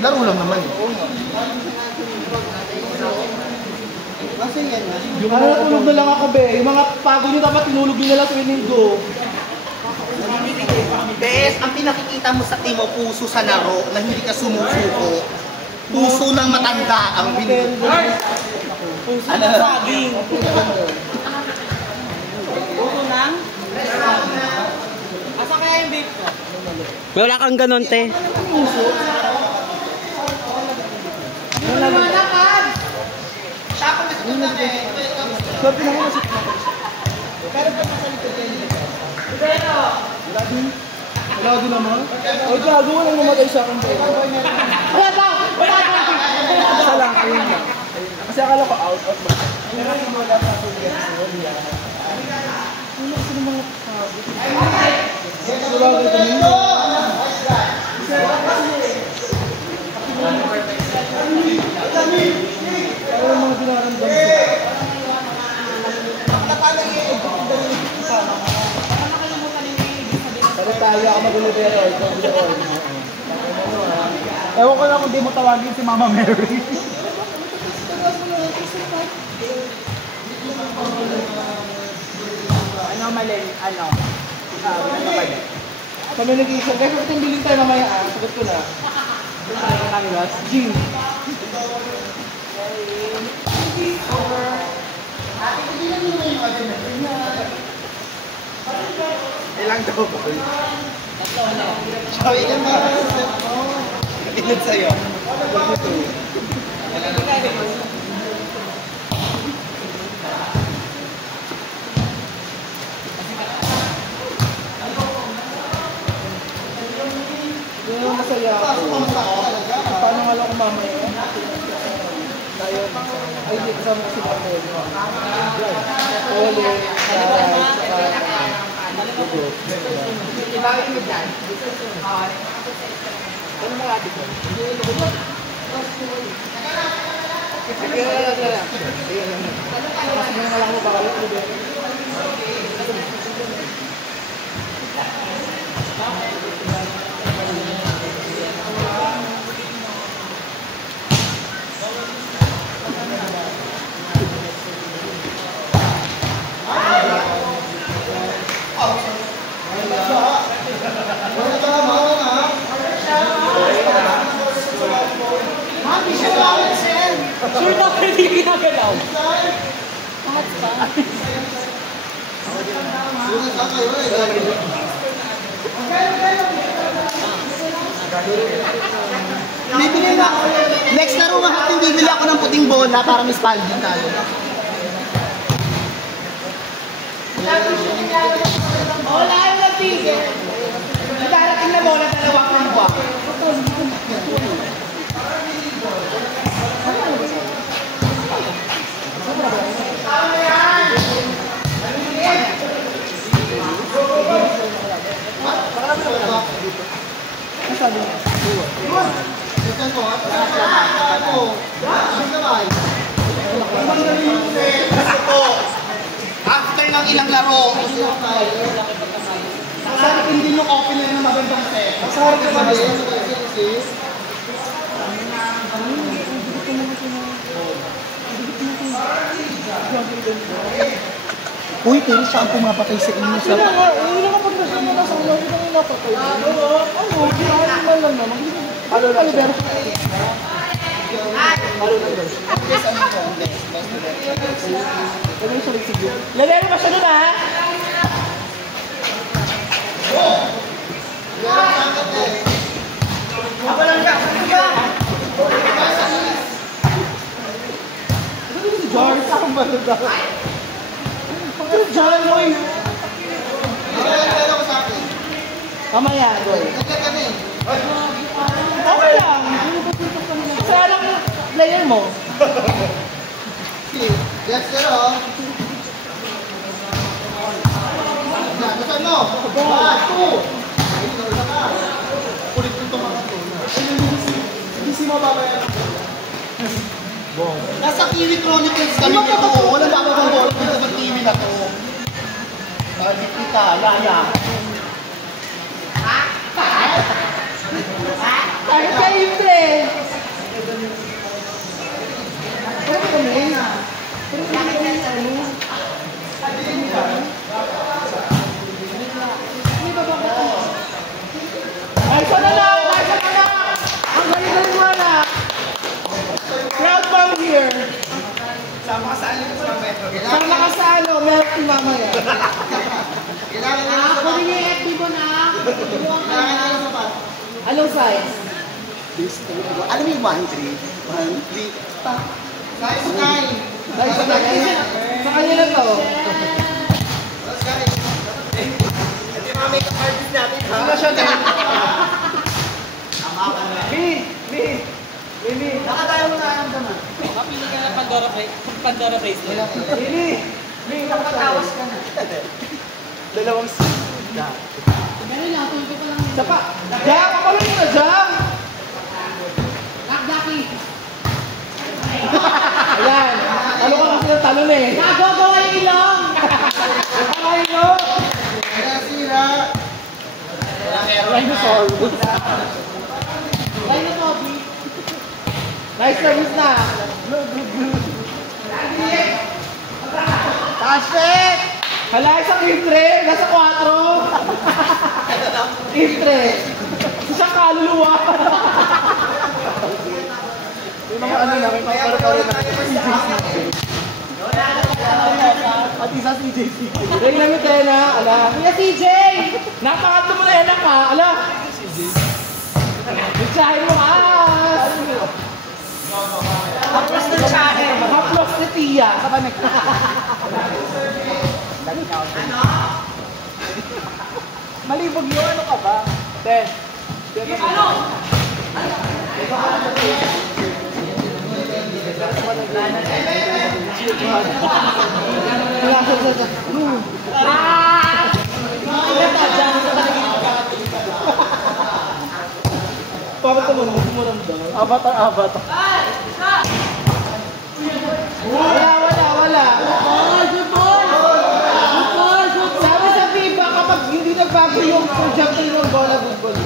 Laro lang naman eh. Kasi yan na. Ano natulog na lang ako be. Yung mga pagod nyo dapat tinulog nyo na lang sa Linggo. Bes, ang pinakikita mo sa team mo, puso sa laro na hindi ka sumusuko. Puso ng matanda ang binili. Puso na saging. Puso ng? Asa kaya yung vape ko? Wala kang ganon, te. Puso. Wala lakad! Siya ako na sa tulang eh. Sabi na nga sa pero pag nasa likod yan. Wala din. Wala din naman. Ay, gago ko lang namatay sa akin. Wala daw! Wala daw! Isa lang, ayun lang. Kasi akala ko out of ba? Pero hindi mo wala sa sulit. Ano kasi ng mga sabi? Sabagay kami. Pero mga dinaramdam siya. Pero tayo ako mag-ulibero. Ewan ko lang kung di mo tawagin si Mama Mary. Ano mali? Ano? Ano mali? Communication. Kaya kung bilhin tayo mamaya, sagot ko na. Jean. Ilang daw po? Tatlo na. Sabi ka na. Ilan sa'yo? Yun yung masaya ako. Paano nga lang kumamaya? Tayo. Ay, hindi kasama ko si Mama. Ole, Saray, saka Dugo. Ibagay mo dyan. Ano mga atin ko? Sure na pwede ginagalaw. Angat pa. Bibili na ako. Next na rumahat, bibili ako ng puting bola para Miss Palvin talo. Wala yung nag-tigil. Darating na bola, dalawang kumba. After ng ilang laro, sana hindi yung opener na magandang set. Sorry ka ba? Uy, pero siya ang pumapatay sa inyo sa... Hindi nga, hindi naman pag nasa mga nasa mga hindi naman napatay. Ano, kinahin lang naman. Ano lang siya? Ano lang daw siya? Ano yung saliksig yun? Lalero pa siya doon ha? Ako lang ka! Si George, ako ba doon daw? Pagkat John mo yun. Kamaya, boy. Okay lang. Saan ang player mo? Yes, sir, oh. Nasaan mo? 1, 2. Kulit ko mga to. Hindi si mababayan. Nasa Kiwi Chronicles kami nito. Wala ba akong ball dito sa TV na to? Sabi kita, laya. Ay, Sama ka sa ano, meron si mama yan. Kailangan nyo ng Kunin niyo yung FB mo na. Kailangan nyo ng sapat. Anong size? Ano mo yung 1-3? 1-3. Size 9. Size na kanya. Sa kanya na to. Hindi mga makeup artist natin, ha? Ano siya na? Mimi. Nakatayo mo na ang daman. Mapili ka ng Pandora bracelet. Mimi, Nakatawas ka na. dalawang Ganun lang, tulog ko lang. Sapa. Jam, ako lang na jam. Nakdaki. Ayan. Ano ka kasi ng talon eh. Nagagawa yung ilong. Ay, no. Nasira. Dinosaur. Dahil na Toby. Nice service na. Tasek! Hala, isang intre. Nasa 4. Intre. Isang kaluluwa. May mga ano na, may mga paro-paro na. At isa si JC. Ray na mitena, ala. Kuya CJ! Napakanto mo na yan ka, ala. Bitsahin mo as! Haplos ng tsahe. Haplos ni Tia. Malibog yun, ano ka ba? Ten. Ano? Bakit naman umuramdam? Avatar. Wala. Sabi sa FIBA, kapag hindi nagbago yung projectile ng bola, football.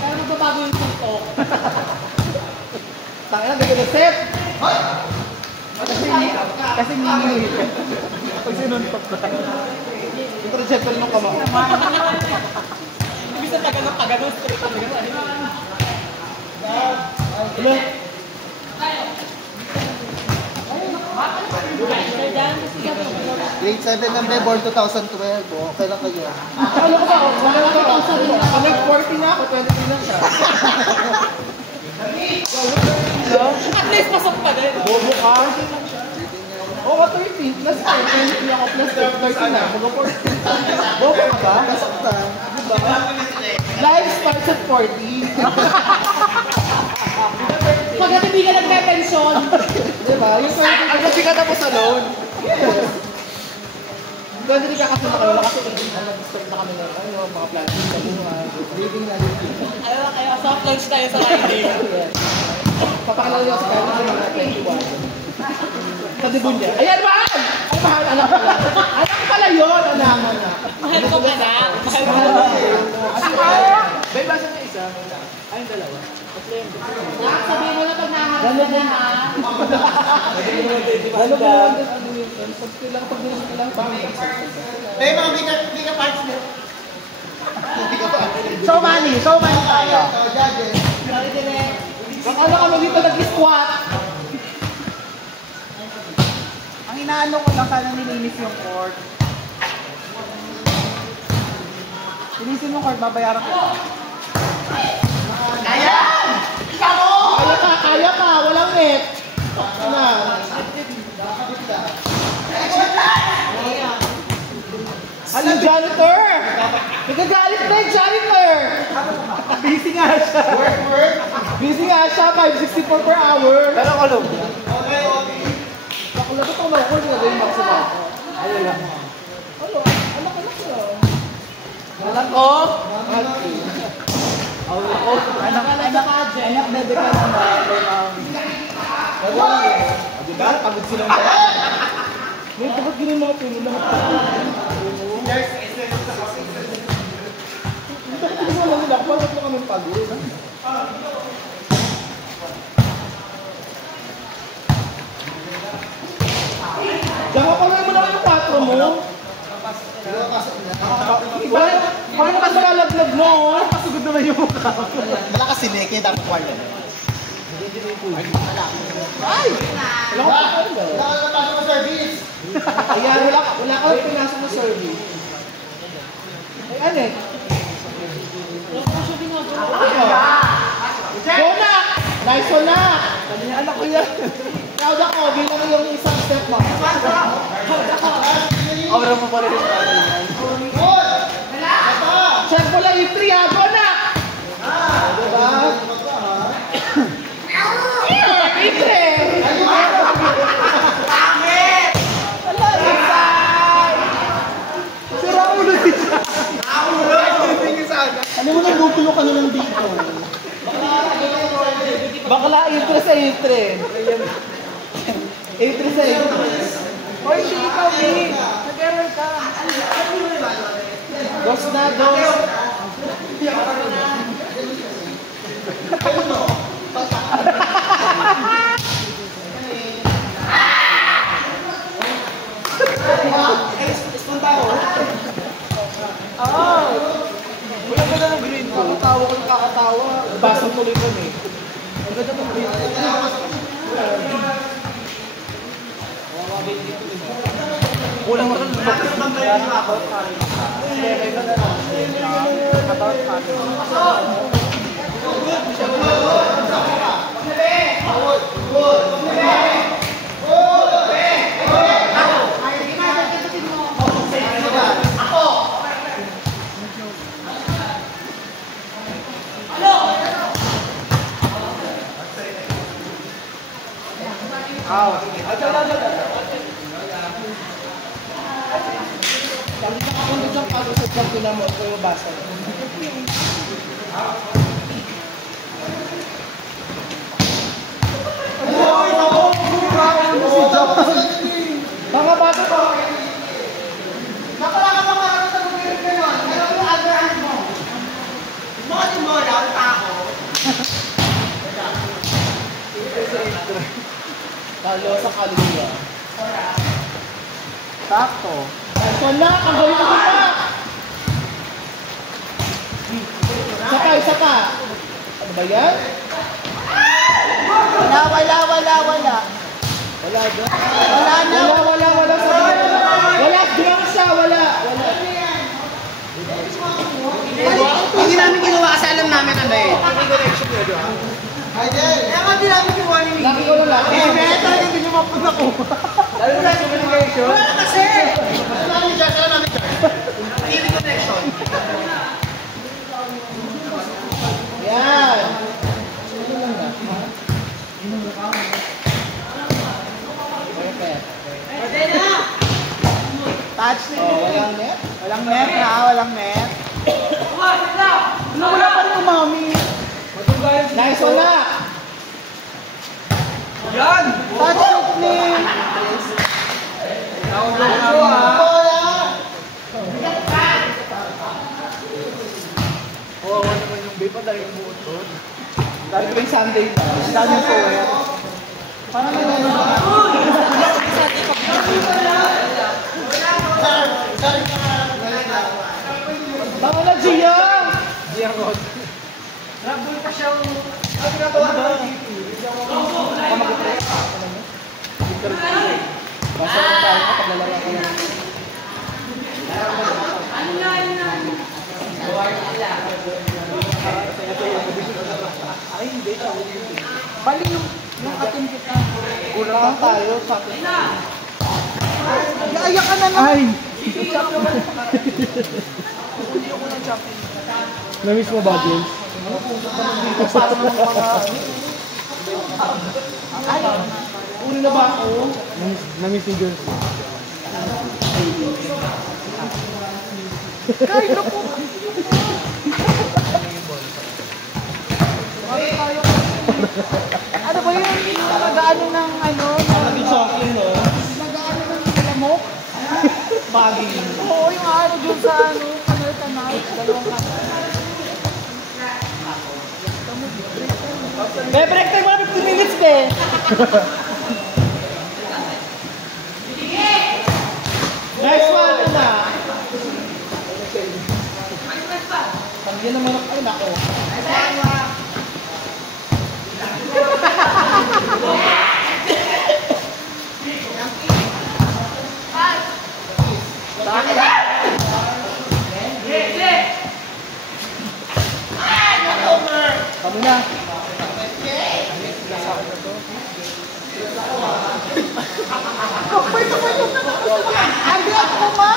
Kaya magbabago yung TikTok. Tangina, hindi ka na-set. Kasi nginginig ka. Pag sinuntok na. Yung projectile ng kamao. Ibig sa taga-taga-taga straight talaga. Hello? Grade 7 ng Born 2012. Okay lang kayo. Ano ko ba? Kung nag-40 na ako, 23 na siya. At least pasok pa din. Bobo ka? Oo, 30. Plus 10. 20 ako plus 30 na. Mag-40. Bobo ka ba? Kasaktan. Diba? Life starts at 40. Pag hindi ka nagpe-pensyon. Diba? Yung 30. Ang kasi ka tapos alone. Yes. Pwede rin ka kasi nakawala kasi nag-start na kami ng mga plans sa buhay. Living na rin. Ano na kayo, soft launch tayo sa Friday. Yes. Papakalala niyo sa parents ng mga 21. Sa Dibunya. Ayan, mahal! Ang mahal, anak pala. Anak pala yun, anak na. Mahal ko ka na. Mahal ko Mahal na. na. May basa na isa. Ay, dalawa. Nak, sabihin mo na pag naharap ka na ha. Ano ba lang pag kailang pangit. May mga makeup artist na. So money tayo. Judges. Ano kami dito nag-squat? Ang inaano ko lang sana nilinis yung court. Linisin mo court, babayaran ko. Kaya ka, walang net. Ano? Ano, janitor? Nagagalit na yung janitor. Busy nga siya. Busy nga siya, 564 per hour. Pero kulog. Okay. Nakulog ito na ako, hindi na yung maximum. Ayun lang. Ano? Anak ko. Anak ko? Anak, bebe ka lang ba? Diba? Pagod silang tayo. Ngayon, bakit ganun mga puno lang? Hindi ko alam nila, bakit lang kami pagod? Diyan ka pala mo naman yung 4 mo. Parang mas nalaglag mo. Pasugod naman yung mukha. Malakas si Neke, dapat wala. Ay! Wala ka pa rin daw. Wala ka napasok ng service. Ayan, wala ka rin pinasok ng service. Ay, ano eh? Go na! Nice one na! Anak ko yan. Proud ako, bilang yung isang step mo. Obra mo pa rin yung ano yan. Check mo lang yung 3 ha, go na! Diba? Itre! Wala, inside! Sira ulo siya. Ano mo nang gugulo ka na lang dito? Bakla, itre sa itre. Itre sa itre. Hoy, si ikaw, B. Nag-error ka. Dos na, dos. Wala ka na ng green ko. Kakatawa ko ng kakatawa. Basang tuloy ko eh. Ang ganda ng green ko. Kulang mo rin. Sabi ka kung isang pag-usap ka pila mo ito yung basa. Mga bata ko. Nakala ka ba nga sa bumili ka nun? Ano yung underhand mo? Mo lang, tao. Kalo sa kaluluwa. Sakto. Wala, ang gawin ko pa! Saka, saka. Ano ba yan? Wala. Wala doon. Wala na. Wala. Wala, dumang siya, wala. Hindi namin ginawa kasi alam namin ano eh. Kaya nga hindi namin ginawa ni Mimi. Laki ko lang laki. Beto, hindi nyo mapunta ko. Lalo na sa communication. Wala kasi! Alam namin dyan, alam namin dyan. TV connection. Yan. Perfect. Touch na. Oh, walang net. Walang net ha, walang net. Wala pa rin umami. Nice one na. Touch ni. Oo, naman yung babe pa dahil yung buot doon. Dahil pa yung Sunday ba? Dami po eh. Parang Baka na, Gia! Gia Rod. Nabul pa siyang... Ano ba? Basta ko tayo ka, paglalaro ako lang. Ay, hindi. Bali yung atin kita. Kulang tayo sa akin. Naiyak ka na naman. Ay! Hindi ako ng champion. Namiss mo ba, James? Paano mo mga... Ay, Uli na ba ako? Namiss ni James. kahit na po. Ano ba yun? Nag-ano ng ano? Sabi chocolate, no? Nag-ano ng lamok? Bagay. Oo, yung ano dun sa ano, kanal-kanal. Dalawang kanal. May break time mo 15 minutes, be! Nice one, na! Tangyan naman ako, ay nako. Kami na. Ang biyak ko ma!